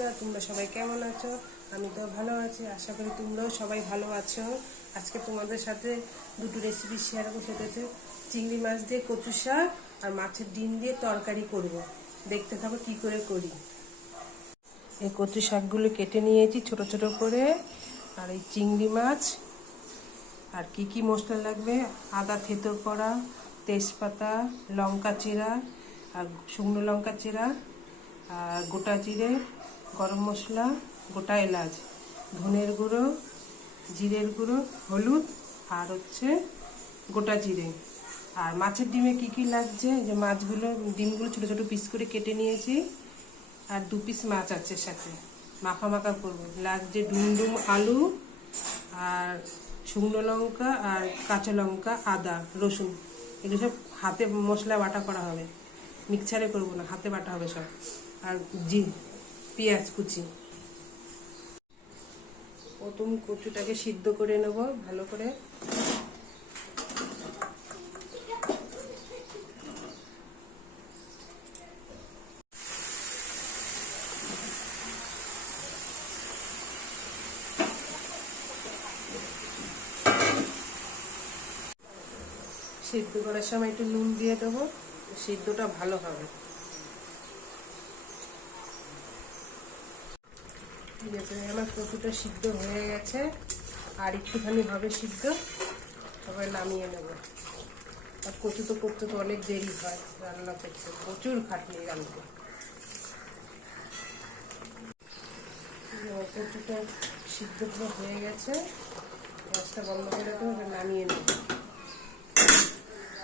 বন্ধুরা, তোমরা সবাই কেমন আছো? আমি তো ভালো আছি, আশা করি তোমরাও সবাই ভালো আছো। আজকে তোমাদের সাথে দুটো রেসিপি শেয়ার সেটা হচ্ছে চিংড়ি মাছ দিয়ে কচু শাক আর মাছের ডিম দিয়ে তরকারি করব। দেখতে থাকো কি করে করি। এই কচু শাকগুলো কেটে নিয়েছি ছোট ছোট করে। আর এই চিংড়ি মাছ, আর কি কি মশলা লাগবে? আদা, থেতো করা, তেজপাতা, লঙ্কা চিরা আর শুকনো লঙ্কা চিরা আর গোটা জিরে গরম মশলা, গোটা এলাচ, ধনের গুঁড়ো, জিরের গুঁড়ো, হলুদ আর হচ্ছে গোটা জিরে। আর মাছের ডিমে কি কি লাগছে? যে মাছগুলো, ডিমগুলো ছোটো ছোটো পিস করে কেটে নিয়েছি। আর দু পিস মাছ আছে সাথে। মাখা মাখা করব। লাগছে ডুমডুম আলু আর শুকনো লঙ্কা আর কাঁচা লঙ্কা, আদা, রসুন। এগুলো সব হাতে মশলা বাটা করা হবে। মিক্সারে করব না, হাতে বাটা হবে সব। আর জি পেঁয়াজ কুচি। প্রথম কচুটাকে সিদ্ধ করে নেব ভালো করে। সিদ্ধ করার সময় একটু নুন দিয়ে দেবো, সিদ্ধটা ভালো হবে ঠিক আছে আমার কচুটা সিদ্ধ হয়ে গেছে, আর একটুখানি হবে সিদ্ধ তারপরে নামিয়ে নেব। আর কচু তো করতে তো অনেক দেরি হয়, রান্না করতে, প্রচুর খাটনি রান্না। কচুটা সিদ্ধ হয়ে গেছে, গ্যাসটা বন্ধ করে দেবো নামিয়ে নেব।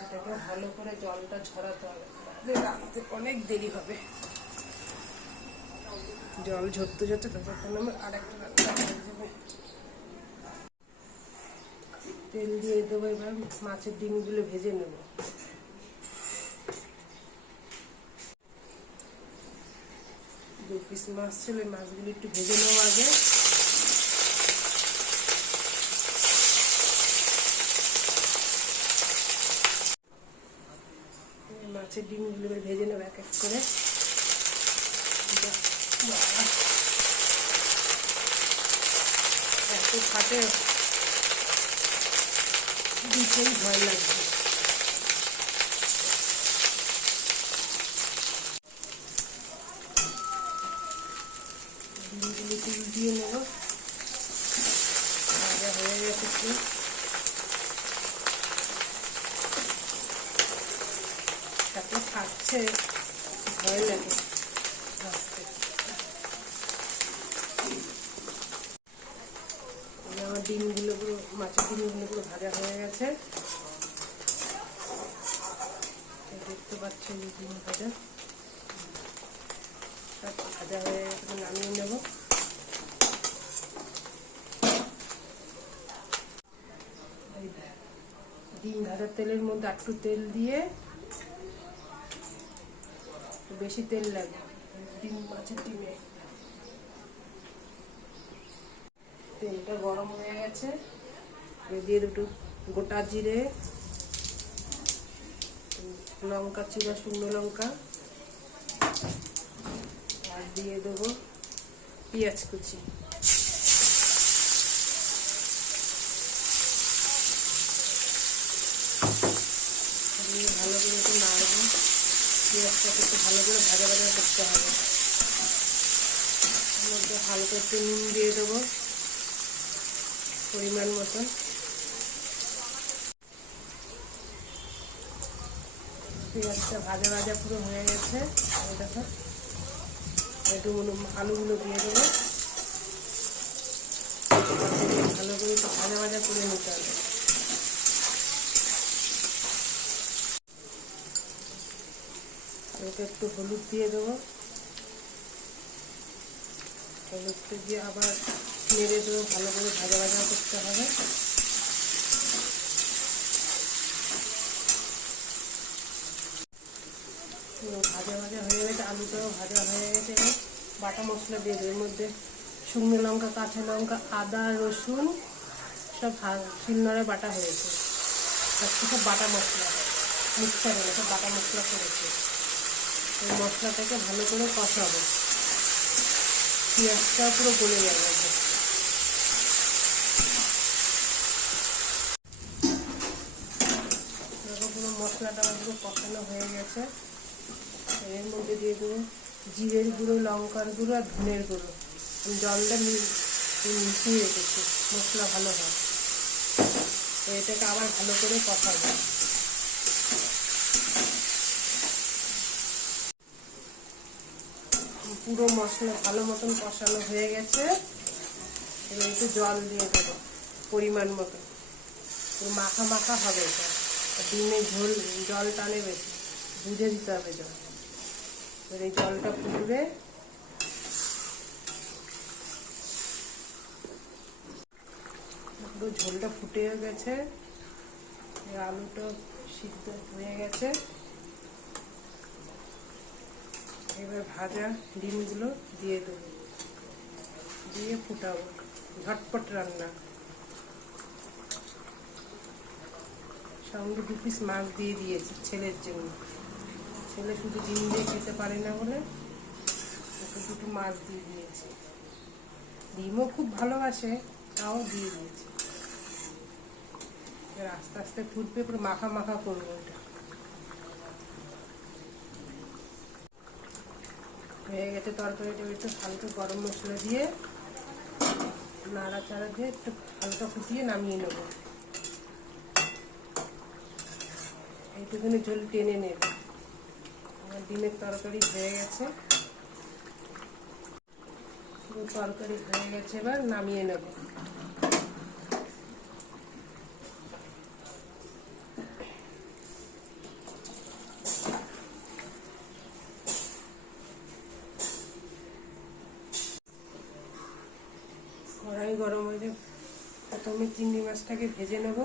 এটাকে ভালো করে জলটা ছড়াতে হবে অনেক দেরি হবে। জল ঝরতে ঝরতে ততক্ষণ আমার আর একটা তেল দিয়ে দেবো, এবার মাছের ডিমগুলো ভেজে নেব। দু পিস মাছ ছিল মাছগুলো একটু ভেজে নেব আগে। মাছের ডিমগুলো ভেজে নেব এক এক করে। এত খাটে। দিতেই ভয় লাগছে ডিমগুলো তিল দিয়ে নেব ভাজা হয়ে গেছে একটু এত খাচ্ছে ভয় লাগে ভাজতে এই আমার ডিমগুলো মাছের ডিমগুলো ভাজা হয়ে গেছে। দেখতে পাচ্ছ ডিম ভাজা সব ভাজা হয়ে গেছে নামিয়ে নেব। ডিম ভাজার তেলের মধ্যে একটু তেল দিয়ে বেশি তেল লাগে ডিম, মাছের ডিমে। তেলটা গরম হয়ে গেছে। দিয়ে দুটো গোটা জিরে, লঙ্কা চিরা, শুকনো লঙ্কা, আর দিয়ে দেবো পেঁয়াজ কুচি। ভালো করে একটু নাড়বো। পেঁয়াজটাকে একটু ভালো করে ভাজা ভাজা করতে হবে। মধ্যে হালকা একটু নুন দিয়ে দেবো। পরিমাণ মতন। পেঁয়াজটা ভাজা ভাজা পুরো হয়ে গেছে। দেখো একটু আলুগুলো দিয়ে দেবো। ভালো করে একটু ভাজা ভাজা করে নিতে হবে। একটু হলুদ দিয়ে দেবো। হলুদটা দিয়ে আবার নেড়ে দেবো, ভালো করে ভাজা ভাজা করতে হবে। ভাজা ভাজা হয়ে গেছে, আলুটাও ভাজা হয়ে গেছে। বাটা মশলা দিয়ে এর মধ্যে শুকনো লঙ্কা, কাঁচা লঙ্কা, আদা, রসুন, সব শিলনোড়ে বাটা হয়েছে আর সব বাটা মশলা, মিক্সারে সব বাটা মশলা করেছে এই মশলাটাকে ভালো করে কষাবো। পেঁয়াজটা পুরো গলে যাবে একদম। দেখো পুরো মশলাটা আমার পুরো কষানো হয়ে গেছে। এর মধ্যে দিয়ে দেবো জিরের গুঁড়ো, লঙ্কার গুঁড়ো আর ধনের গুঁড়ো। আমি জলটা মিশিয়ে রেখেছি, মশলা ভালো হয়। তো এটাকে আবার ভালো করে কষাবো। পুরো মশলা ভালো মতন কষানো হয়ে গেছে। এবার একটু জল দিয়ে দেবো, পরিমাণ মতো। মাখা মাখা হবে এটা। ডিমে ঝোল, জল টানে বেশি। বুঝে দিতে হবে জল। এবার এই জলটা ফুটবে। পুরো ঝোলটা ফুটে গেছে। আলুটা সিদ্ধ হয়ে গেছে। এবার ভাজা ডিমগুলো দিয়ে দেবো। দিয়ে ফুটাবো। ঝটপট রান্না। সঙ্গে দু পিস মাছ দিয়ে দিয়েছি ছেলের জন্য। ছেলে শুধু ডিম দিয়ে খেতে পারে না বলে ওকে দুটো মাছ দিয়ে দিয়েছি। ডিমও খুব ভালোবাসে, তাও দিয়ে দিয়েছি। এবার আস্তে আস্তে ফুটবে পুরো মাখা মাখা করব এটা। হয়ে গেছে তরকারিটা একটু হালকা গরম মশলা দিয়ে নাড়াচাড়া দিয়ে একটু হালকা ফুটিয়ে নামিয়ে নেব। এইটুকুনি ঝোল টেনে নেবে। আমার ডিমের তরকারি হয়ে গেছে। তরকারি হয়ে গেছে, এবার নামিয়ে নেব। কড়াই গরম হয়ে প্রথমে চিংড়ি মাছটাকে ভেজে নেব।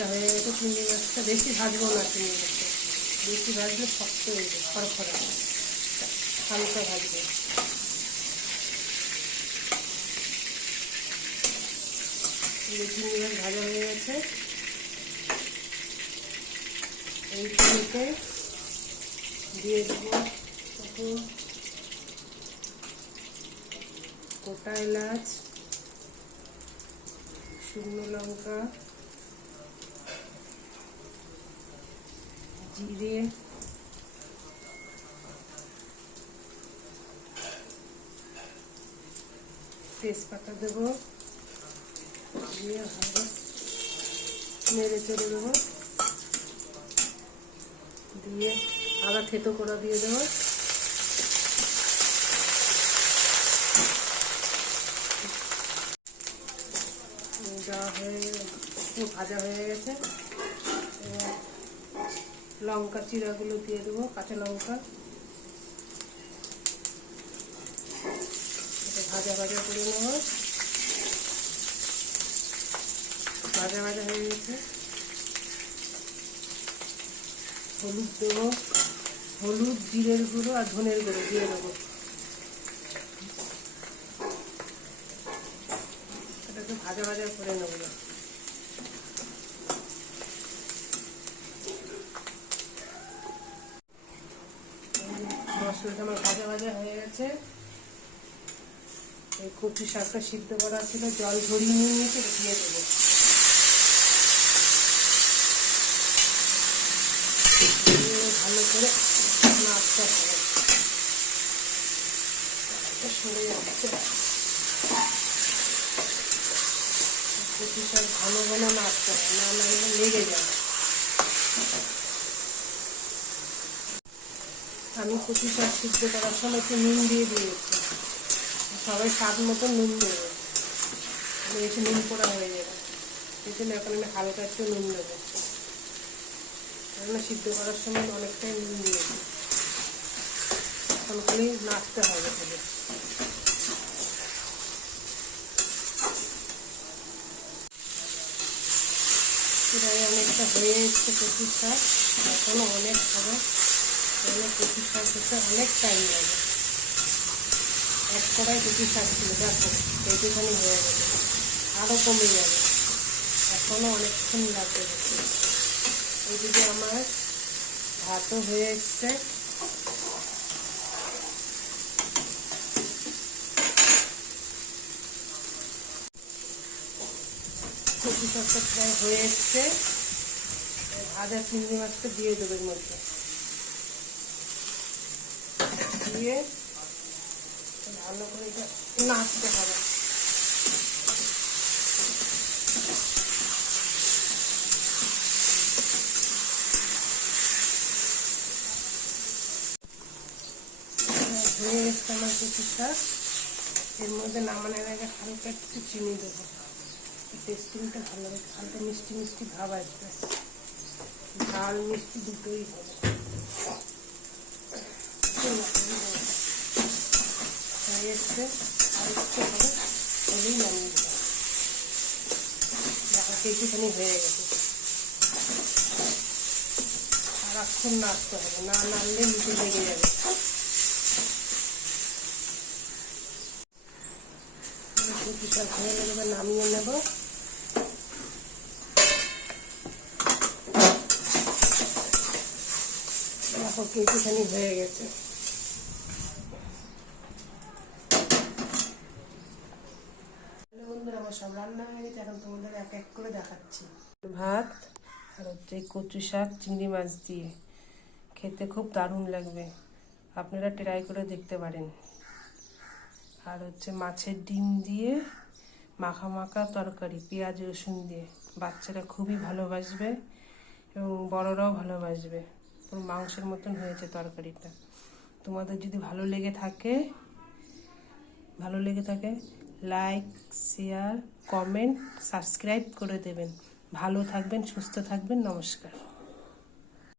ভাজা হয়ে গেছে চিংড়ি মাছটা বেশি ভাজবো না চিংড়ি মাছটা। বেশি ভাজলে শক্ত হয়ে যাবে, খড়খড়া। হালকা ভাজবে। চিংড়ি মাছ ভাজা হয়ে গেছে। এই চিনিতে দিয়ে দেবো গোটা এলাচ, শুকনো লঙ্কা জিরে তেজপাতা দেবো। দিয়ে ভালো নেড়ে চেড়ে দেবো। দিয়ে আদা থেতো করা দিয়ে দেবো। দেওয়া হয়ে ভাজা হয়ে গেছে। লঙ্কা চিরাগুলো দিয়ে দেবো, কাঁচা লঙ্কা। ভাজা ভাজা করে নেব। ভাজা ভাজা হয়ে গেছে। হলুদ দেবো। হলুদ, জিরের গুঁড়ো আর ধনের গুঁড়ো দিয়ে দেবো। ভাজা ভাজা করে নেব। মশলাটা আমার ভাজা ভাজা হয়ে গেছে। এই কচু শাকটা সিদ্ধ করা ছিল, জল ঝরিয়ে নিয়ে নিয়েছে দিয়ে দেবো। ভালো করে নাড়তে হবে। সরে যাচ্ছে। কচু শাক ঘন ঘন নাড়তে হবে, না লেগে যাবে। আমি কচু শাক সিদ্ধ করার সময় একটু নুন দিয়ে দিয়েছি। সবাই স্বাদ মতো নুন দেবে। বেশি নুন পোড়া হয়ে যাবে এই জন্য এখন আমি হালকা একটু নুন দেবো। কেননা সিদ্ধ করার সময় অনেকটাই নুন দিয়েছি। এখন খালি নাড়তে হবে খালি। প্রায় অনেকটা হয়ে এসছে কচু শাক। এখনও অনেক হবে অনেক কচু শাক হতে অনেক টাইম লাগে। এক কড়াই কচু শাক ছিল দেখো এইটুখানি হয়ে গেছে আরও কমে যাবে। এখনও অনেকক্ষণ লাগবে এদিকে আমার ভাতও হয়ে এসছে। কচু শাকটা প্রায় হয়ে এসছে। ভাজা চিংড়ি মাছটা দিয়ে দেবে এর মধ্যে। দিয়ে ভালো করে নাচতে হবে। এর মধ্যে নামানোর আগে হালকা একটু চিনি দেবো। টেস্টিংটা ভালো হবে, হালকা মিষ্টি মিষ্টি ভাব আসবে। ঝাল মিষ্টি দুটোই হবে। এসছে আর একটু হবে হলেই নামিয়ে দেবো দেখা একটুখানি হয়ে গেছে সারাক্ষণ নাড়তে হবে না নাড়লে নিচে লেগে যাবে হয়ে নামিয়ে নেব দেখো কেজিখানি হয়ে গেছে হ্যালো বন্ধুরা আমার সব রান্না হয়ে গেছে এখন তোমাদের এক এক করে দেখাচ্ছি। ভাত আর হচ্ছে কচু শাক, চিংড়ি মাছ দিয়ে। খেতে খুব দারুণ লাগবে। আপনারা ট্রাই করে দেখতে পারেন। আর হচ্ছে মাছের ডিম দিয়ে মাখা মাখা তরকারি, পেঁয়াজ, রসুন দিয়ে। বাচ্চারা খুবই ভালোবাসবে এবং বড়রাও ভালোবাসবে। পুরো মাংসের মতন হয়েছে তরকারিটা। তোমাদের যদি ভালো লেগে থাকে, ভালো লেগে থাকে লাইক শেয়ার কমেন্ট সাবস্ক্রাইব করে দেবেন। ভালো থাকবেন সুস্থ থাকবেন নমস্কার।